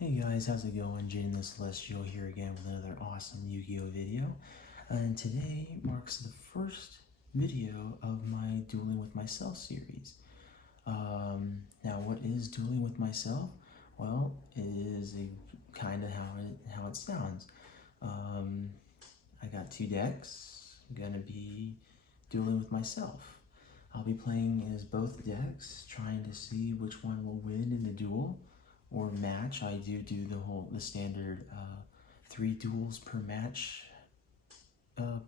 Hey guys, how's it going? Jane the Celestial here again with another awesome Yu-Gi-Oh video. And today marks the first video of my Dueling With Myself series. Now what is Dueling With Myself? Well, it is kind of how it sounds. I got two decks. I'm gonna be dueling with myself. I'll be playing as both decks, trying to see which one will win in the duel or match. I do the standard 3 duels per match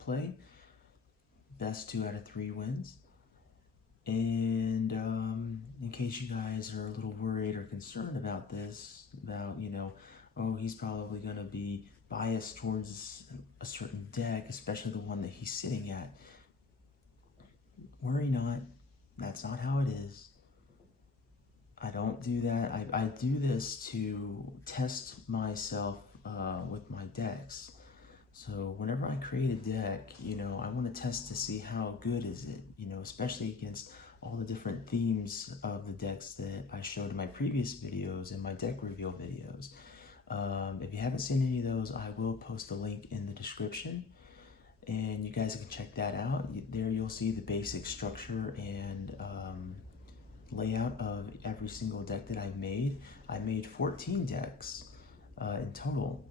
play. Best 2 out of 3 wins. And in case you guys are a little worried or concerned about this, about, oh, he's probably going to be biased towards a certain deck, especially the one that he's sitting at. Worry not. That's not how it is. I don't do that. I do this to test myself with my decks. So whenever I create a deck, I want to test to see how good is it, especially against all the different themes of the decks that I showed in my previous videos and my deck reveal videos. If you haven't seen any of those, I will post a link in the description and you guys can check that out. There you'll see the basic structure and layout of every single deck that I made. I made 14 decks in total.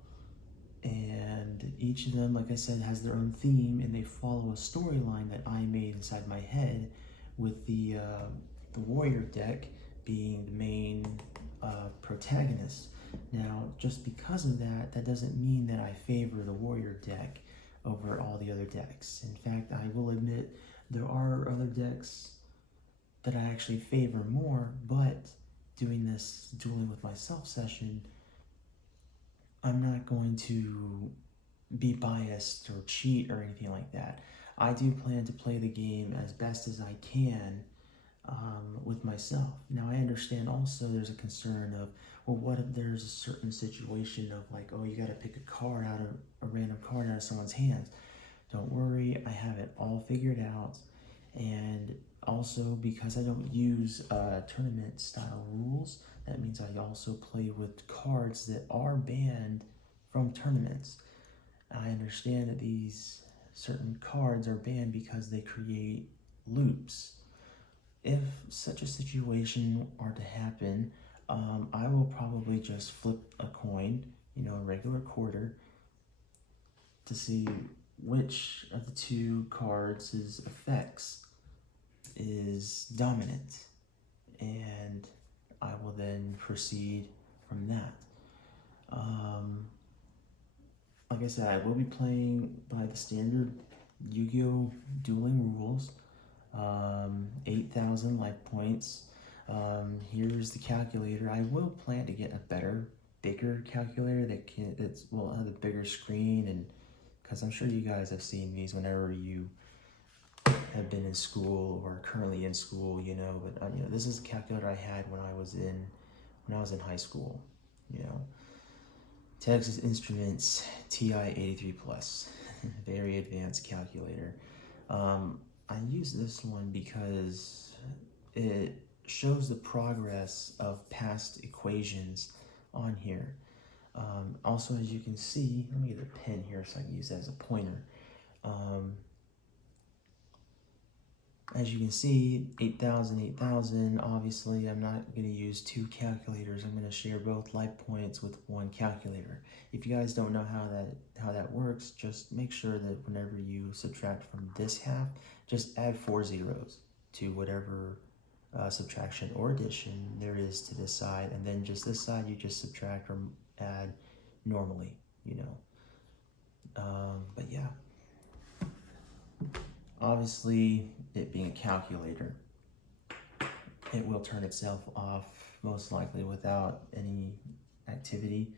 And each of them, like I said, has their own theme, and they follow a storyline that I made inside my head, with the warrior deck being the main protagonist. Now, just because of that, that doesn't mean that I favor the warrior deck over all the other decks. In fact, I will admit there are other decks that I actually favor more, but doing this Dueling With Myself session, I'm not going to be biased or cheat or anything like that. I do plan to play the game as best as I can with myself. Now I understand also there's a concern of, well, what if there's a certain situation of like, oh, you got to pick a random card out of someone's hands. Don't worry, I have it all figured out. And also, because I don't use tournament style rules, that means I also play with cards that are banned from tournaments. I understand that these certain cards are banned because they create loops. If such a situation are to happen, I will probably just flip a coin, a regular quarter, to see which of the 2 cards' effects is dominant, and I will then proceed from that. Like I said, I will be playing by the standard Yu-Gi-Oh! Dueling rules. 8,000 life points. Here's the calculator. I will plan to get a bigger calculator that will have a bigger screen, and because I'm sure you guys have seen these whenever you have been in school or currently in school, but this is a calculator I had when I was in high school, Texas Instruments TI 83 Plus, very advanced calculator. I use this one because it shows the progress of past equations on here. Also, as you can see, let me get a pen here so I can use that as a pointer. As you can see, 8,000, 8,000, obviously I'm not going to use 2 calculators. I'm going to share both life points with 1 calculator. If you guys don't know how that works, just make sure that whenever you subtract from this half, just add 4 zeros to whatever subtraction or addition there is to this side, and then just this side you just subtract or add normally, but yeah. Obviously, it being a calculator, it will turn itself off most likely without any activity.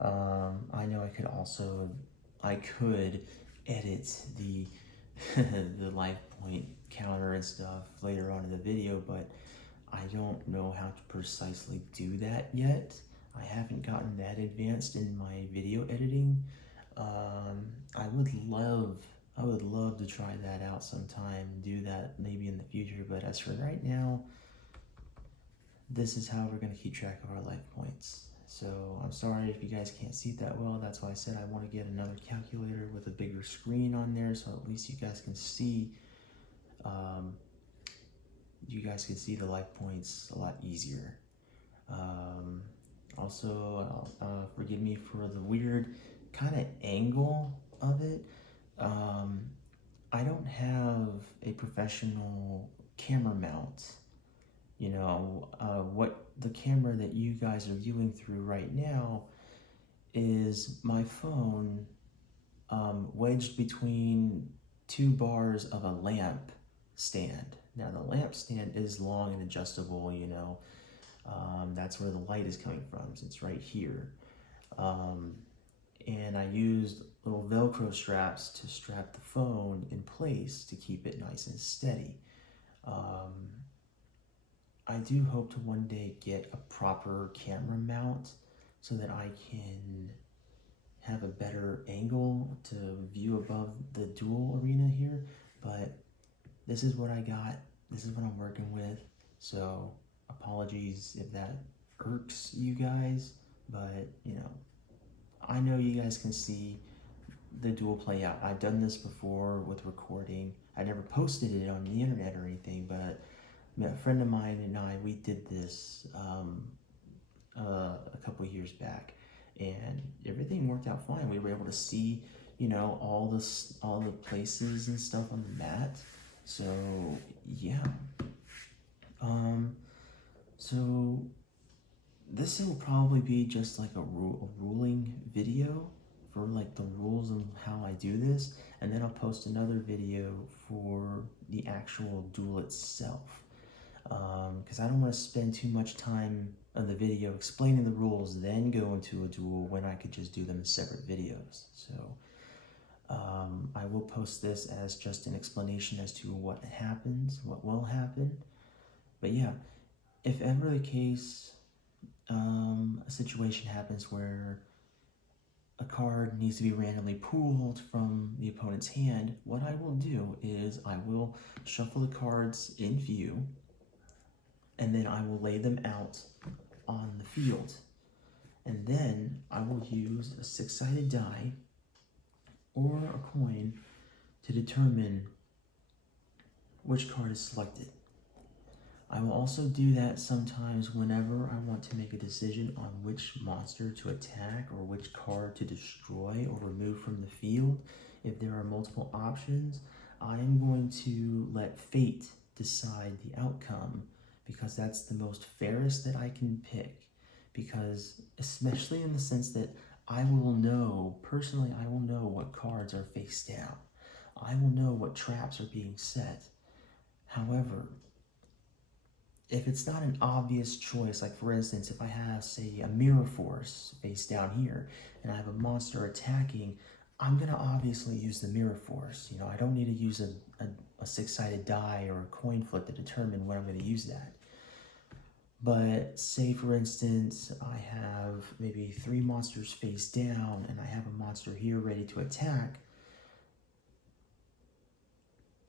I know I could edit the the life point counter and stuff later on in the video, but I don't know how to precisely do that yet. I haven't gotten that advanced in my video editing. I would love to try that out sometime and do that maybe in the future, but as for right now, this is how we're going to keep track of our life points. So I'm sorry if you guys can't see it that well. That's why I said I want to get another calculator with a bigger screen on there, so at least you guys can see um, the life points a lot easier. Um, Also, forgive me for the weird kind of angle of it. Um, I don't have a professional camera mount. What the camera that you guys are viewing through right now is my phone wedged between two bars of a lamp stand. Now, the lamp stand is long and adjustable, that's where the light is coming from. So it's right here. Um, and I used little Velcro straps to strap the phone in place to keep it nice and steady. Um, I do hope to one day get a proper camera mount so that I can have a better angle to view above the duel arena here, but this is what I got. This is what I'm working with. So apologies if that irks you guys, but I know you guys can see the duel play out. I've done this before with recording. I never posted it on the internet or anything, but a friend of mine and we did this a couple years back, and everything worked out fine. We were able to see, all the places and stuff on the mat. So yeah. So this will probably be just like a ruling video for like the rules and how I do this, and then I'll post another video for the actual duel itself. Because I don't want to spend too much time on the video explaining the rules, then go into a duel when I could just do them as separate videos. So I will post this as just an explanation as to what happens, what will happen. But yeah, if ever the case, a situation happens where a card needs to be randomly pulled from the opponent's hand, what I will do is I will shuffle the cards in view, and then I will lay them out on the field. And then I will use a six-sided die or a coin to determine which card is selected. I will also do that sometimes whenever I want to make a decision on which monster to attack or which card to destroy or remove from the field. If there are multiple options, I am going to let fate decide the outcome, because that's the most fairest that I can pick. Because especially in the sense that I will know what cards are face down. I will know what traps are being set. However, if it's not an obvious choice, like for instance, if I have, say, a mirror force face down here, and I have a monster attacking, I'm going to obviously use the mirror force. I don't need to use a six-sided die or a coin flip to determine when I'm going to use that. But say, for instance, I have maybe 3 monsters face down, and I have a monster here ready to attack,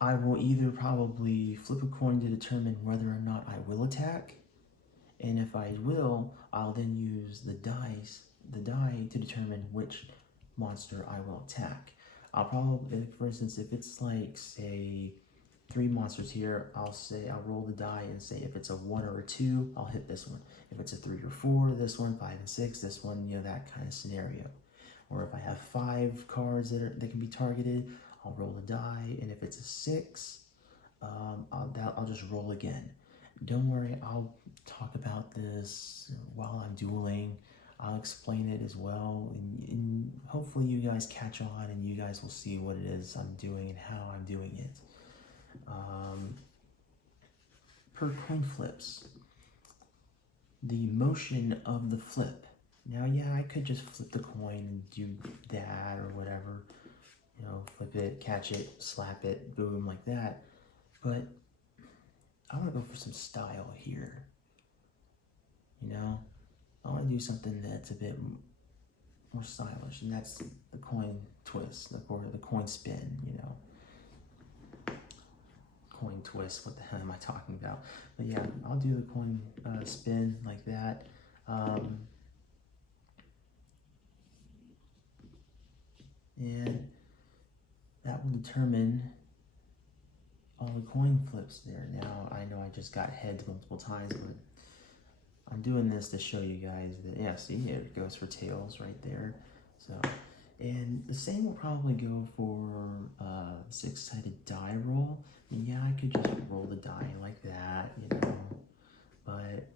I will either probably flip a coin to determine whether or not I will attack, and if I will, I'll then use the die to determine which monster I will attack. I'll probably, for instance, if it's like, say, 3 monsters here, I'll roll the die and say if it's a 1 or a 2, I'll hit this one. If it's a 3 or 4, this one, 5 and 6, this one, that kind of scenario. Or if I have 5 cards that can be targeted, I'll roll the die, and if it's a 6, I'll just roll again. Don't worry, I'll talk about this while I'm dueling. I'll explain it as well, and hopefully you guys catch on and you guys will see what it is I'm doing and how I'm doing it. Per coin flips, the motion of the flip. Now, yeah, I could just flip the coin and do that or whatever. Flip it, catch it, slap it, boom, like that. But I want to go for some style here. I want to do something that's a bit more stylish, and that's the coin twist, or the coin spin, Coin twist, what the hell am I talking about? But yeah, I'll do the coin spin like that. and that will determine all the coin flips there. Now, I know I just got heads multiple times, but I'm doing this to show you guys that, yeah, see, it goes for tails right there. So, and the same will probably go for six-sided die roll. I mean, yeah, I could just roll the die like that, you know, but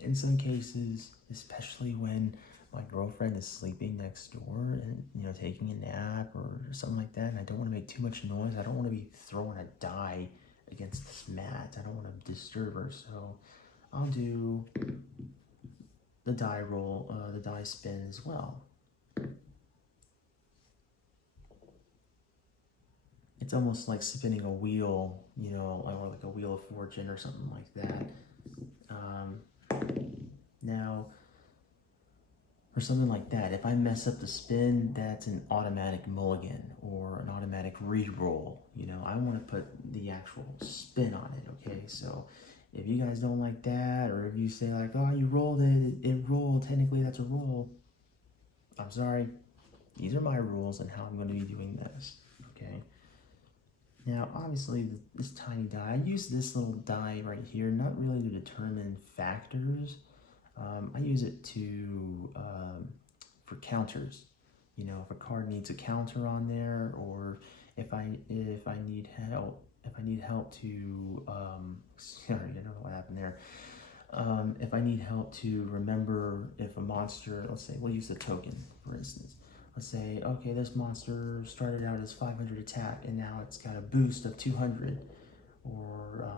in some cases, especially when my girlfriend is sleeping next door and, you know, taking a nap or something like that, and I don't want to make too much noise, I don't want to be throwing a die against this mat, I don't want to disturb her, so I'll do the die roll, the die spin as well. It's almost like spinning a wheel, you know, or like a wheel of fortune or something like that. Now, or something like that, if I mess up the spin, that's an automatic mulligan or an automatic re-roll. You know, I want to put the actual spin on it, okay? So if you guys don't like that, or if you say like, oh, you rolled it, it rolled, technically that's a roll, I'm sorry. These are my rules and how I'm going to be doing this, okay? Now, obviously, this tiny die, I use this little die right here, not really to determine factors. I use it to for counters. You know, if a card needs a counter on there, or if I need help to sorry, I don't know what happened there. If I need help to remember if a monster, let's say, we'll use the token for instance. Let's say, okay, this monster started out as 500 attack and now it's got a boost of 200. Or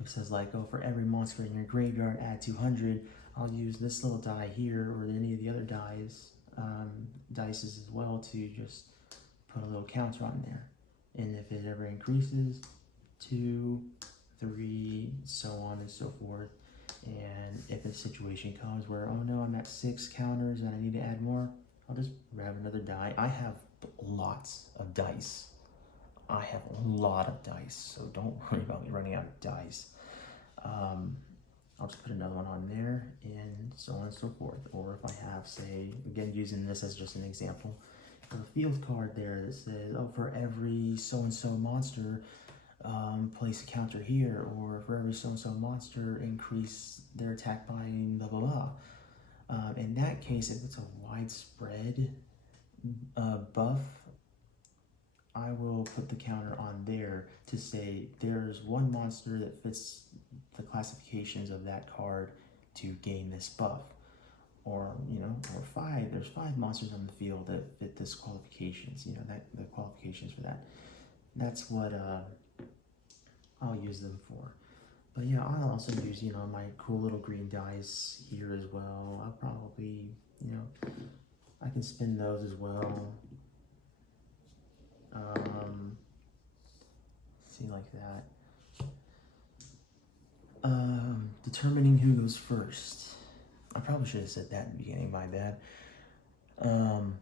it says like, oh, for every monster in your graveyard, add 200. I'll use this little die here or any of the other dices as well to just put a little counter on there. And if it ever increases, 2, 3, so on and so forth. And if a situation comes where, oh no, I'm at 6 counters and I need to add more, I'll just grab another die. I have lots of dice. I have a lot of dice, so don't worry about me running out of dice. I'll just put another one on there and so on and so forth. Or if I have, say, again, using this as just an example, a field card there that says, oh, for every so-and-so monster, place a counter here, or for every so-and-so monster, increase their attack by blah, blah, blah. In that case, if it's a widespread buff, I will put the counter on there to say there's one monster that fits the classifications of that card to gain this buff. Or, you know, or there's 5 monsters on the field that fit this qualifications, you know, that the qualifications for that. That's what I'll use them for. But yeah, I'll also use, you know, my cool little green dice here as well. I'll probably, you know, I can spin those as well. See, like that. Determining who goes first. I probably should have said that in the beginning, my bad.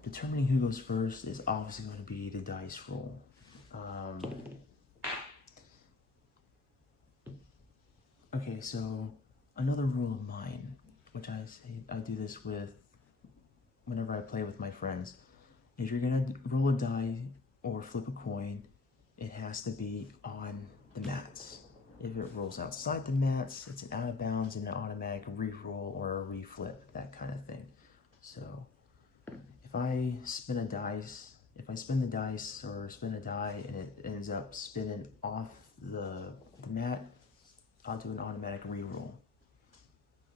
Determining who goes first is obviously going to be the dice roll. Okay, so another rule of mine, which I say I do this with whenever I play with my friends, if you're gonna roll a die or flip a coin, it has to be on the mats. If it rolls outside the mats, it's an out of bounds and an automatic re-roll or a re-flip, that kind of thing. So if I spin the dice or spin a die and it ends up spinning off the mat, I'll do an automatic re-roll.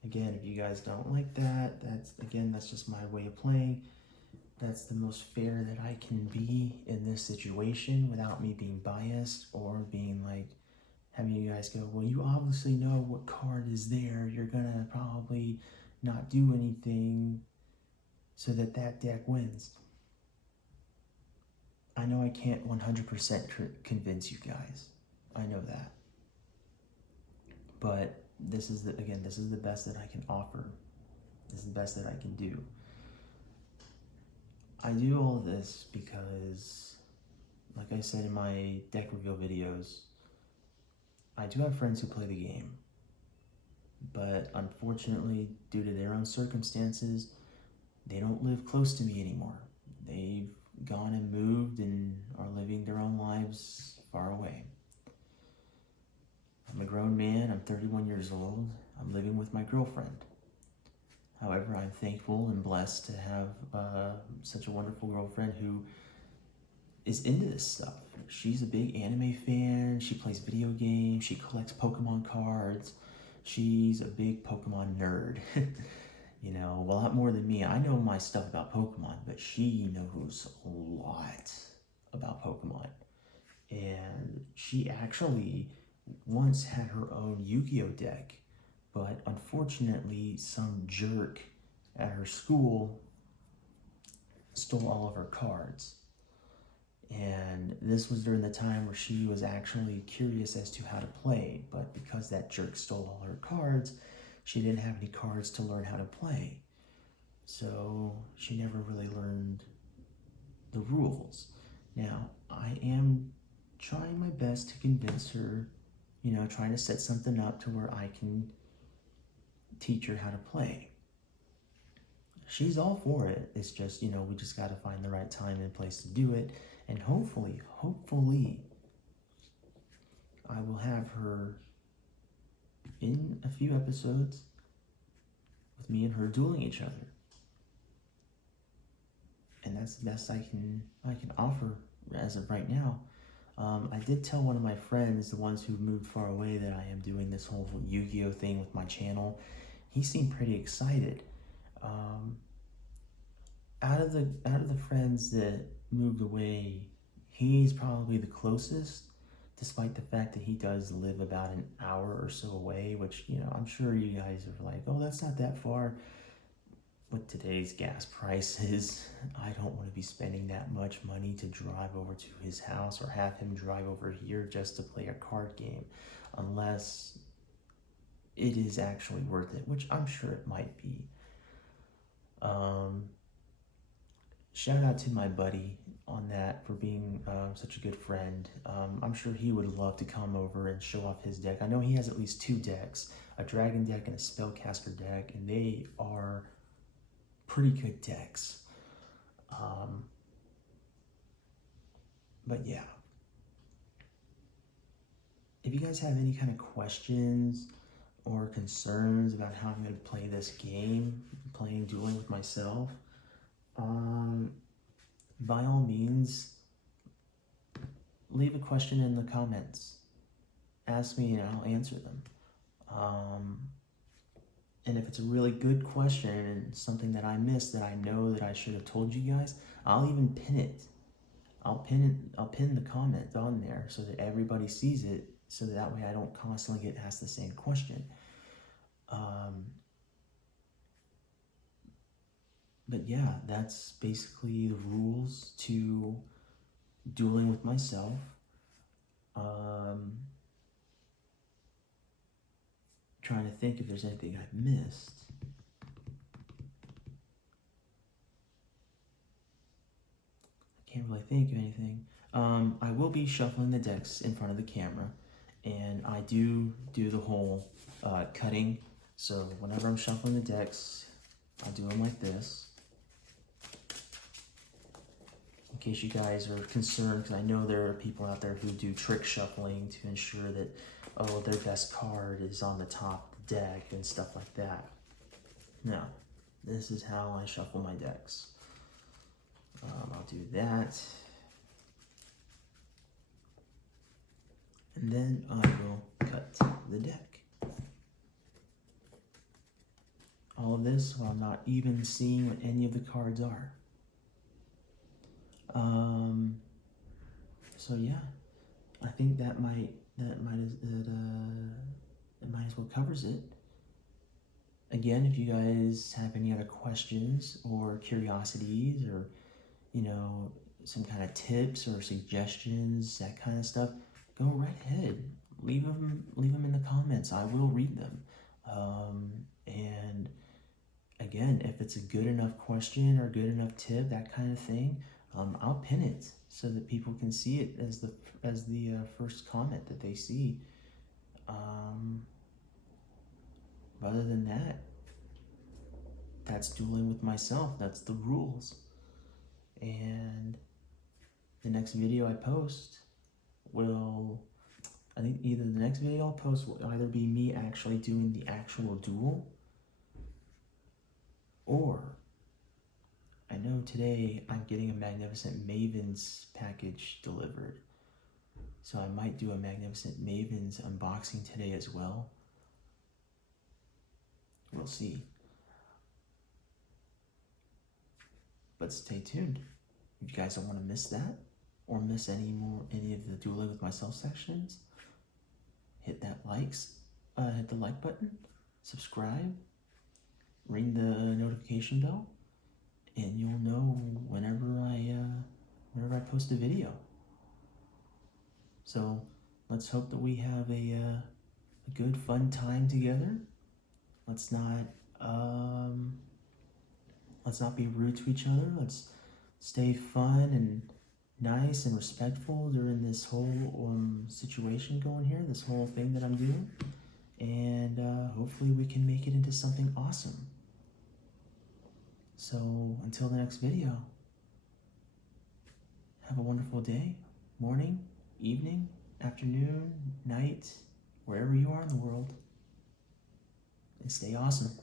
Again, if you guys don't like that, that's just my way of playing. That's the most fair that I can be in this situation without me being biased or being like, having you guys go, well, you obviously know what card is there. You're gonna probably not do anything so that deck wins. I know I can't 100% convince you guys. I know that. But this is the best that I can offer. This is the best that I can do. I do all of this because, like I said in my deck reveal videos, I do have friends who play the game, but unfortunately, due to their own circumstances, they don't live close to me anymore. they've gone and moved and are living their own lives far away. I'm a grown man, I'm 31 years old, I'm living with my girlfriend. However, I'm thankful and blessed to have such a wonderful girlfriend who is into this stuff. She's a big anime fan, she plays video games, she collects Pokemon cards, she's a big Pokemon nerd. You know, a lot more than me. I know my stuff about Pokemon, but she knows a lot about Pokemon. And she actually once had her own Yu-Gi-Oh deck, but unfortunately some jerk at her school stole all of her cards. And this was during the time where she was actually curious as to how to play, but because that jerk stole all her cards, she didn't have any cards to learn how to play. So she never really learned the rules. Now, I am trying my best to convince her, you know, trying to set something up to where I can teach her how to play. She's all for it. It's just, you know, we just got to find the right time and place to do it. And hopefully, I will have her in a few episodes with me and her dueling each other. And that's the best I can offer as of right now. I did tell one of my friends, the ones who moved far away, that I am doing this whole Yu-Gi-Oh thing with my channel. He seemed pretty excited. Out of the friends that moved away, he's probably the closest, despite the fact that he does live about an hour or so away, which, you know, I'm sure you guys are like, oh, that's not that far. With today's gas prices, I don't want to be spending that much money to drive over to his house or have him drive over here just to play a card game, unless it is actually worth it, which I'm sure it might be. Shout out to my buddy on that for being such a good friend. I'm sure he would love to come over and show off his deck. I know he has at least 2 decks, a dragon deck and a spellcaster deck, and they are pretty good decks. But yeah, if you guys have any kind of questions or concerns about how I'm going to play this game, playing Dueling With Myself, by all means, leave a question in the comments. Ask me and I'll answer them. And if it's a really good question and something that I missed that I know that I should have told you guys, I'll even pin it. I'll pin the comment on there so that everybody sees it, so that way I don't constantly get asked the same question. But yeah, that's basically the rules to Dueling With Myself. Trying to think if there's anything I've missed. I can't really think of anything. I will be shuffling the decks in front of the camera, and I do the whole cutting. So whenever I'm shuffling the decks, I'll do them like this. In case you guys are concerned, because I know there are people out there who do trick shuffling to ensure that, oh, their best card is on the top of the deck and stuff like that. Now, this is how I shuffle my decks. I'll do that. And then I will cut the deck. All of this while not even seeing what any of the cards are. So yeah, I think that might as well covers it. Again, if you guys have any other questions or curiosities, or, you know, some kind of tips or suggestions, that kind of stuff, go right ahead. Leave them in the comments. I will read them. And again, if it's a good enough question or good enough tip, that kind of thing, I'll pin it so that people can see it as the first comment that they see. Other than that, that's Dueling With Myself. That's the rules. and the next video I post will, I think either the next video I'll post will either be me actually doing the actual duel, or I know today I'm getting a Magnificent Mavens package delivered. So I might do a Magnificent Mavens unboxing today as well. We'll see. But stay tuned. If you guys don't want to miss that, or miss any of the Dueling With Myself sections, hit the like button, subscribe, ring the notification bell, and you'll know whenever I post a video. So let's hope that we have a good, fun time together. Let's not be rude to each other. Let's stay fun and nice and respectful during this whole situation going here, this whole thing that I'm doing, and hopefully we can make it into something awesome. So until the next video, have a wonderful day, morning, evening, afternoon, night, wherever you are in the world, and stay awesome.